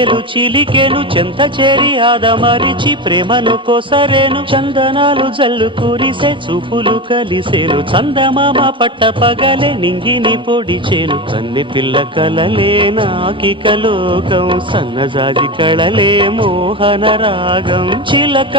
వెన్నెలు చిలికెను చెంత చేరి ఆదమరిచి ప్రేమను కొసరేను చందనాలు జల్లు కురిసే చూపులు కలిసేను చందమామ పట్ట పగలే నింగిని పొడిచేను కన్నె పిల్ల కలలే నాకిక లోకం సన్నజాజి కళలే మోహన రాగం చిలక